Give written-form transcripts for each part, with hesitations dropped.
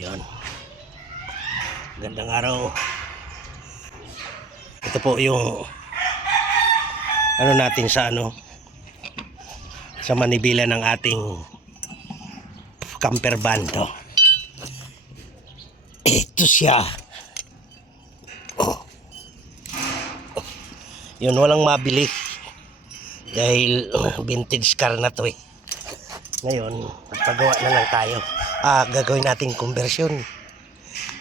Yan. Gandang araw. Ito po yung ano natin sa sa manibela ng ating camper van to. Ito siya. Yun, walang mabili dahil vintage car na to eh. Ngayon, paggawa na lang tayo. Gagawin natin conversion.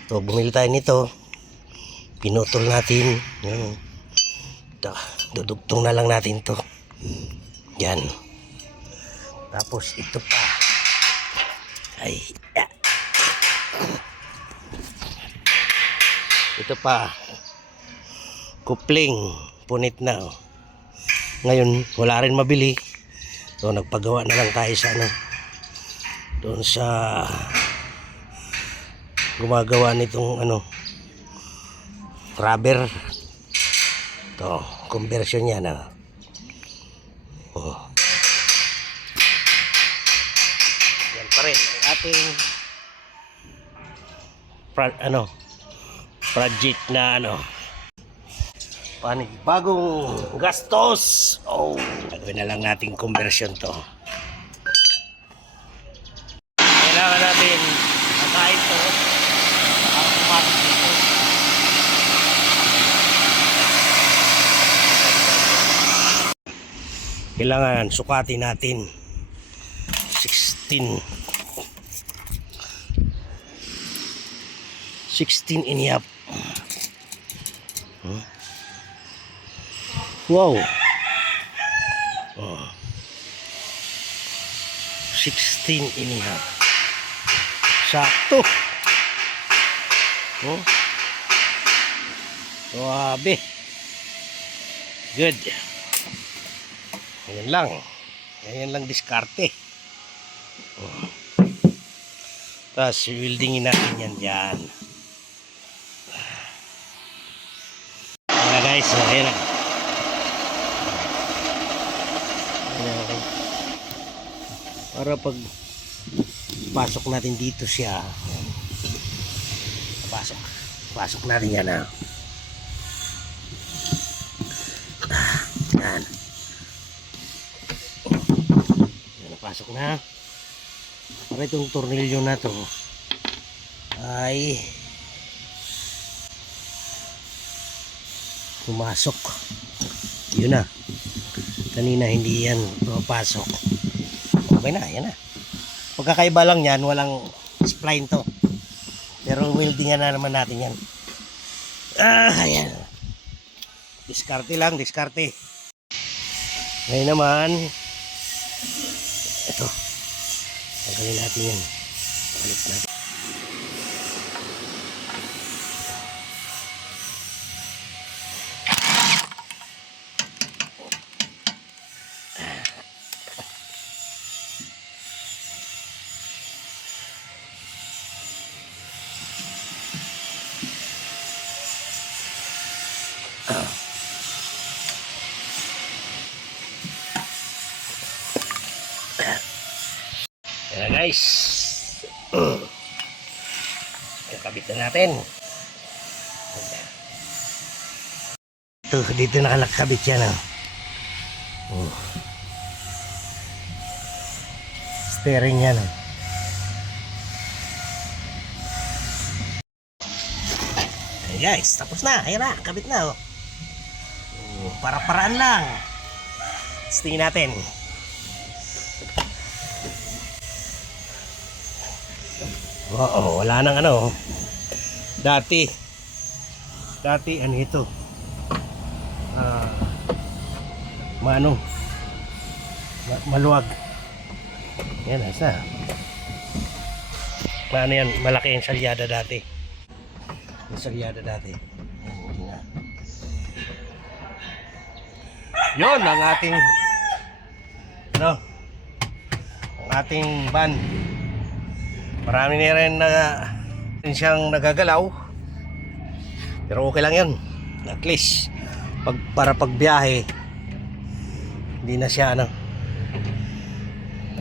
So, bumili tayo nito. Pinutol natin. Yan. Dudugtong na lang natin to. Yan. Tapos ito pa. Ay. Ito pa. Kupling. Punit na. Oh. Ngayon, wala rin mabili. So, nagpagawa na lang tayo sa doon sa gumagawa nitong rubber. Ito, conversion yan. Oh. Yan pa rin ang ating project na bagong gastos. Oh, gagawin na lang natin conversion to. Kailangan natin makain to para pumasok dito. Kailangan sukatin natin 16 and a half. Wow. 16 and a half. Sakto. Oh. Suabe. Good. Ayan lang. Ayan lang diskarte. Oh. Tapos wieldingin natin yan dyan. Ayan guys. Ayan na. Para pag pasok natin dito siya, pasok natin yan yan. Napasok na para itong tornilyo na to ay pumasok. Yun na, kanina hindi yan pumapasok. Okay na, yan na. Pagkakaiba lang yan, walang spline to. Pero weldingan na naman natin yan. Ayan. Diskarte lang, diskarte. Ngayon naman, ito. Tanggalin natin yan. Balik natin. Ayan guys, kakabit na natin. Dito nakalakabit yan. Steering yan. Ayan guys, tapos na. Ayan na, kabit na. Para-paraan lang. Tingin natin. Oo, wala nang dati ito maluwag yan, asa yan, malaki yung salyada dati yun ang ating van. Marami na rin siyang nagagalaw. Pero okay lang yun. At least para pagbiyahe hindi na siya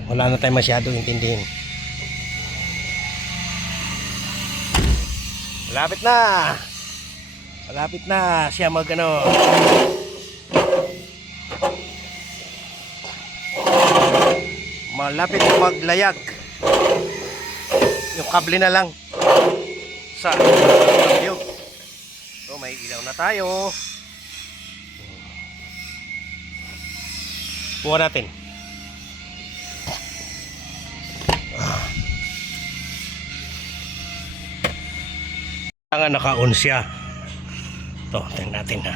wala na tayong masyadong intindihin. Malapit na. Malapit na siya mag ano. Malapit na maglayag. Yung kable na lang sa video. So may ilaw na tayo. Kuha natin. Kailangan naka-on siya. Ito, tingnan natin ha.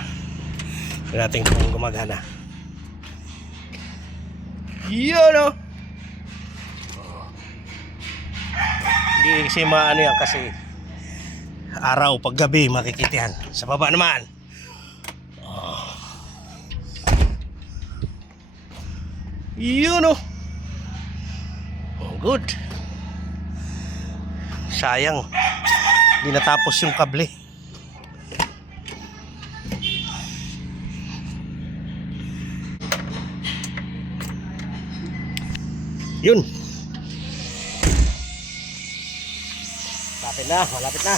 Tingnan natin kung gumagana. Yun o. Hindi kasi maano yan kasi araw pag gabi makikita yan. Sa baba naman. Yun o. Good. Sayang. Hindi natapos yung kable. Yun. Malapit na, malapit na.